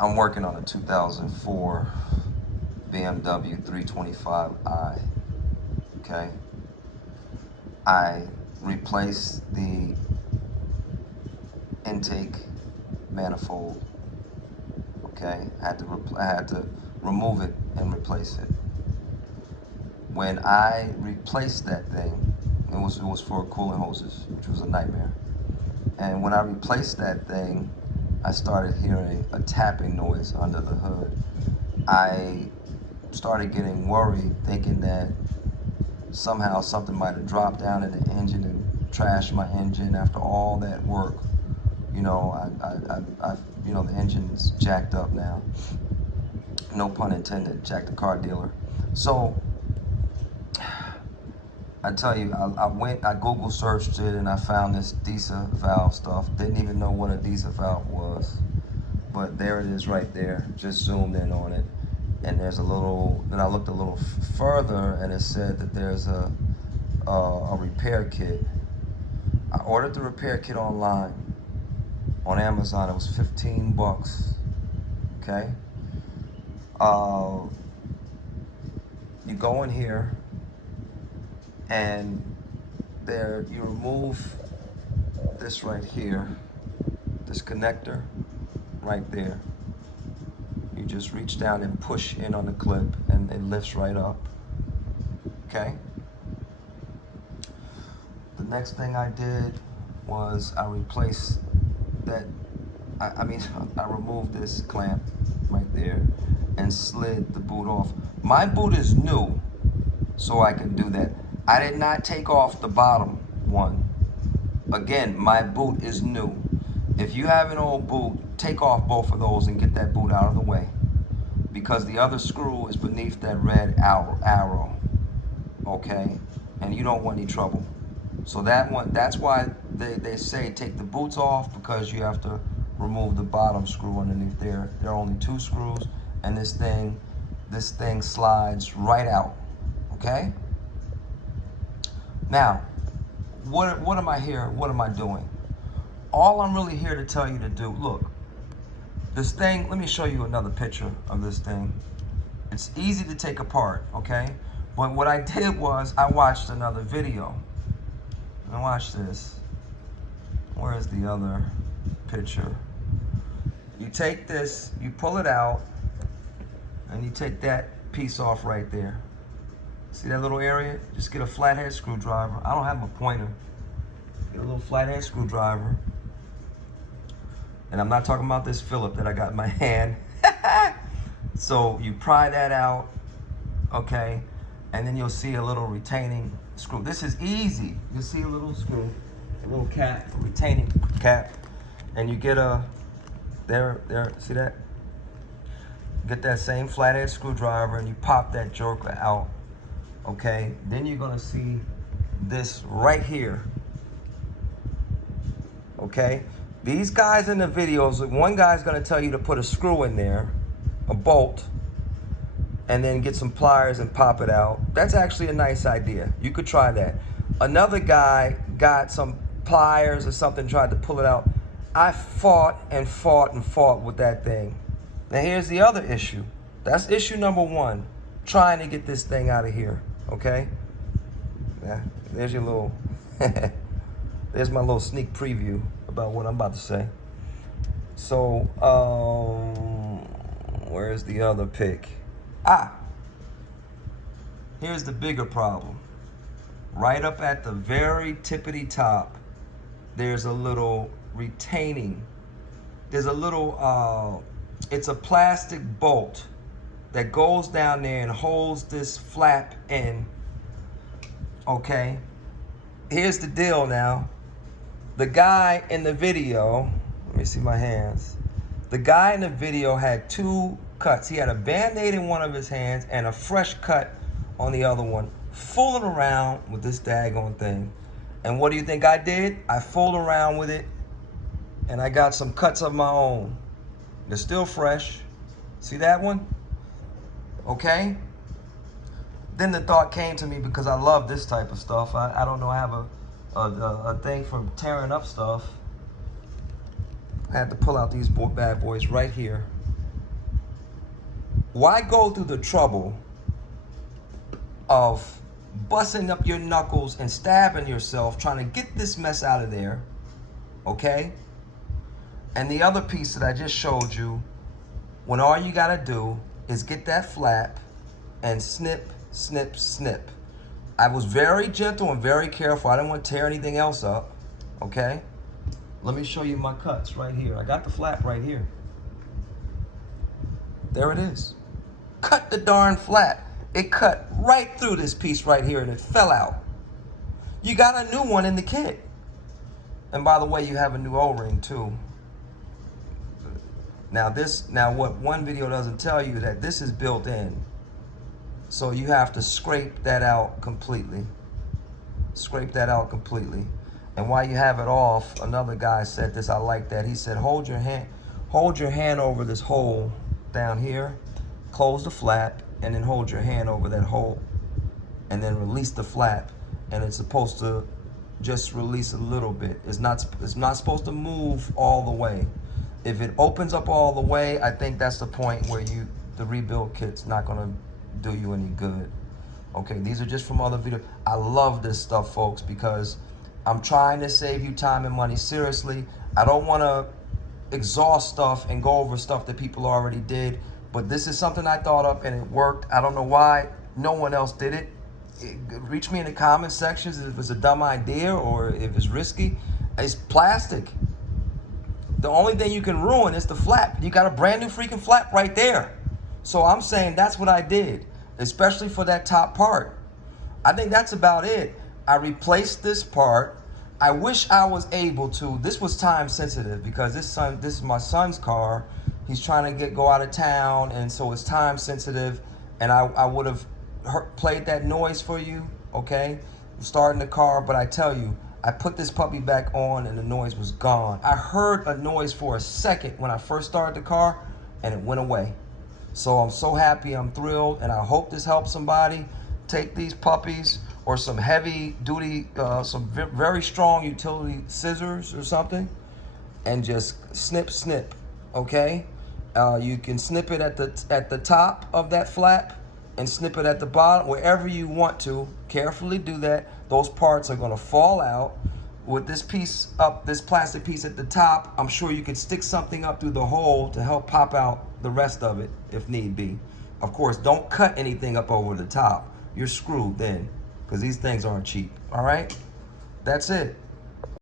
I'm working on a 2004 BMW 325i. Okay, I replaced the intake manifold. Okay, I had to remove it and replace it. When I replaced that thing, it was for cooling hoses, which was a nightmare. And when I replaced that thing, I started hearing a tapping noise under the hood. I started getting worried, thinking that somehow something might have dropped down in the engine and trashed my engine after all that work. You know, the engine's jacked up now. No pun intended, jacked the car dealer. So I tell you, I Google searched it and I found this Disa valve stuff. Didn't even know what a Disa valve was. But there it is right there. Just zoomed in on it. And there's a little, then I looked a little further and it said that there's a repair kit. I ordered the repair kit online on Amazon. It was 15 bucks. Okay. You go in here and there you remove this right here, this connector right there. You just reach down and push in on the clip and it lifts right up. Okay. The next thing I did was I replaced that. I removed this clamp right there and slid the boot off. My boot is new, so I can do that. I did not take off the bottom one. Again, my boot is new. If you have an old boot, take off both of those and get that boot out of the way, because the other screw is beneath that red arrow, okay? And you don't want any trouble. So that's why they say take the boots off, because you have to remove the bottom screw underneath there. There are only 2 screws, and this thing slides right out, okay? Now, what am I here? What am I doing? All I'm really here to tell you to do, look, this thing, let me show you another picture of this thing. It's easy to take apart, okay? But what I did was I watched another video. Now watch this. Where's the other picture? You take this, you pull it out, and you take that piece off right there. See that little area? Just get a flathead screwdriver. I don't have a pointer. Get a little flathead screwdriver. And I'm not talking about this Phillip that I got in my hand. So you pry that out, okay? And then you'll see a little retaining screw. This is easy. You'll see a little screw, a little cap, a retaining cap. And you get there, see that? Get that same flathead screwdriver and you pop that joker out, okay? Then you're gonna see this right here, okay? These guys in the videos, one guy's gonna tell you to put a screw in there, a bolt, and then get some pliers and pop it out. That's actually a nice idea. You could try that. Another guy got some pliers or something, tried to pull it out. I fought and fought and fought with that thing. Now here's the other issue. That's issue number 1, trying to get this thing out of here, okay? Yeah, there's your little, there's my little sneak preview about what I'm about to say. So, where's the other pic? Here's the bigger problem. Right up at the very tippity top, there's a little retaining. There's a little, it's a plastic bolt that goes down there and holds this flap in, okay? Here's the deal now. The guy in the video, let me see my hands. The guy in the video had 2 cuts. He had a Band-Aid in one of his hands and a fresh cut on the other one, fooling around with this daggone thing. And what do you think I did? I fooled around with it and I got some cuts of my own. They're still fresh. See that one? Okay? Then the thought came to me, because I love this type of stuff. I don't know, I have a thing for tearing up stuff. I had to pull out these bad boys right here. Why go through the trouble of busting up your knuckles and stabbing yourself trying to get this mess out of there, okay? And the other piece that I just showed you, when all you gotta do is get that flap and snip, snip, snip. I was very gentle and very careful. I didn't want to tear anything else up, okay? Let me show you my cuts right here. I got the flap right here. There it is. Cut the darn flap. It cut right through this piece right here and it fell out. You got a new one in the kit. And by the way, you have a new O-ring too. Now what one video doesn't tell you, that this is built in. So you have to scrape that out completely. Scrape that out completely. And while you have it off, another guy said this, I like that. He said, hold your hand over this hole down here, close the flap, and then hold your hand over that hole, and then release the flap. And it's supposed to just release a little bit. It's not supposed to move all the way. If it opens up all the way, I think that's the point where the rebuild kit's not gonna do you any good. Okay, these are just from other videos. I love this stuff, folks, because I'm trying to save you time and money. Seriously, I don't want to exhaust stuff and go over stuff that people already did, but this is something I thought up and it worked. I don't know why no one else did it. Reach me in the comment sections if it's a dumb idea or if it's risky. It's plastic. The only thing you can ruin is the flap. You got a brand new freaking flap right there. So I'm saying that's what I did, especially for that top part. I think that's about it. I replaced this part. I wish I was able to. This was time sensitive because this is my son's car. He's trying to go out of town, and so it's time sensitive. And I would have played that noise for you, okay? Starting the car, but I tell you, I put this puppy back on and the noise was gone. I heard a noise for a second when I first started the car and it went away. So I'm so happy, I'm thrilled, and I hope this helps somebody. Take these puppies or some heavy duty, some very strong utility scissors or something, and just snip, snip, okay? You can snip it at the top of that flap and snip it at the bottom, wherever you want to. Carefully do that. Those parts are gonna fall out. With this piece up, this plastic piece at the top, I'm sure you could stick something up through the hole to help pop out the rest of it if need be. Of course, don't cut anything up over the top. You're screwed then, because these things aren't cheap, all right? That's it.